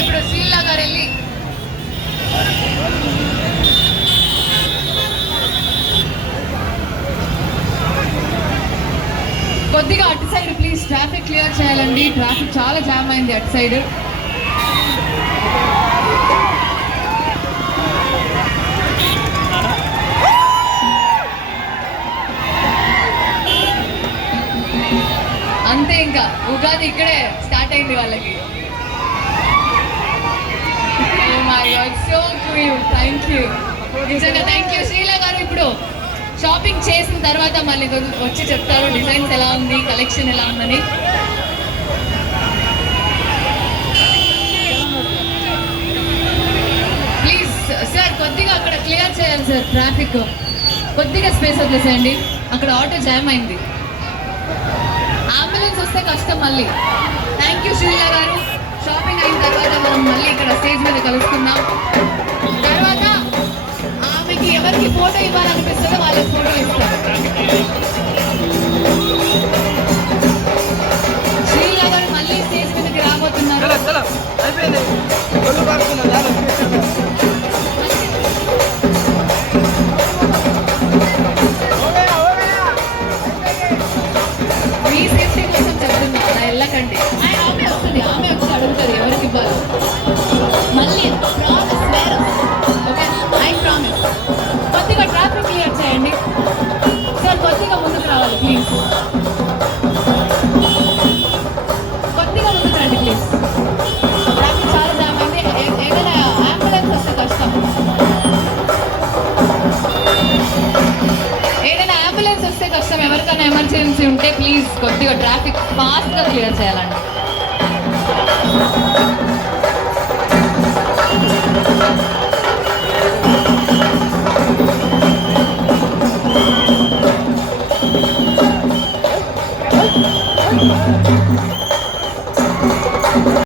ఇప్పుడు శ్రీలా గారు వెళ్ళి కొద్దిగా అటు సైడ్ ప్లీజ్ ట్రాఫిక్ క్లియర్ చేయాలండి. ట్రాఫిక్ చాలా జామ్ అయింది అటు సైడ్. అంతే, ఇంకా ఉగాది ఇక్కడే స్టార్ట్ అయింది వాళ్ళకి. థ్యాంక్ యూ, నిజంగా థ్యాంక్ యూ. శ్రీలా గారు ఇప్పుడు షాపింగ్ చేసిన తర్వాత మళ్ళీ వచ్చి చెప్తారు డిజైన్స్ ఎలా ఉంది, కలెక్షన్ ఎలా ఉందని. ప్లీజ్ సార్ కొద్దిగా అక్కడ క్లియర్ చేయాలి సార్, ట్రాఫిక్ కొద్దిగా స్పేస్ వదిలేసేయండి, అక్కడ ఆటో జామ్ అయింది. అంబులెన్స్ వస్తే కష్టం మళ్ళీ. థ్యాంక్ యూ శ్రీలా గారు. షాపింగ్ అయిన తర్వాత మనం మళ్ళీ ఇక్కడ స్టేజ్ మీద కలుసుకుందాం. తర్వాత ఆమెకి ఎవరికి ఫోటో ఇవ్వాలనిపిస్తుందో వాళ్ళకి ఫోటో ఇస్తారు. శ్రీలా గారు మళ్ళీ స్టేజ్ మీదకి రాబోతున్నారు. మీ సేఫ్టీ కోసం చెప్తున్నా, అలా వెళ్ళకండి. ఆమె వస్తుంది, ఆమె వచ్చి అడుగుతుంది ఎవరికి ఇవ్వాలి. మళ్ళీ ఓకే, ఐ ప్రామిస్. కొద్దిగా ట్రాఫిక్ క్లియర్ చేయండి సార్, కొద్దిగా ముందుకు రావాలి ప్లీజ్, కొద్దిగా ముందుకు రండి ప్లీజ్. ట్రాఫిక్ చాలా జామ్ అయింది. ఏదైనా అంబులెన్స్ వస్తే కష్టం. ఏదైనా అంబులెన్స్ వస్తే కష్టం. ఎవరికైనా ఎమర్జెన్సీ ఉంటే ప్లీజ్ కొద్దిగా ట్రాఫిక్ ఫాస్ట్గా క్లియర్ చేయాలండి. Thank you.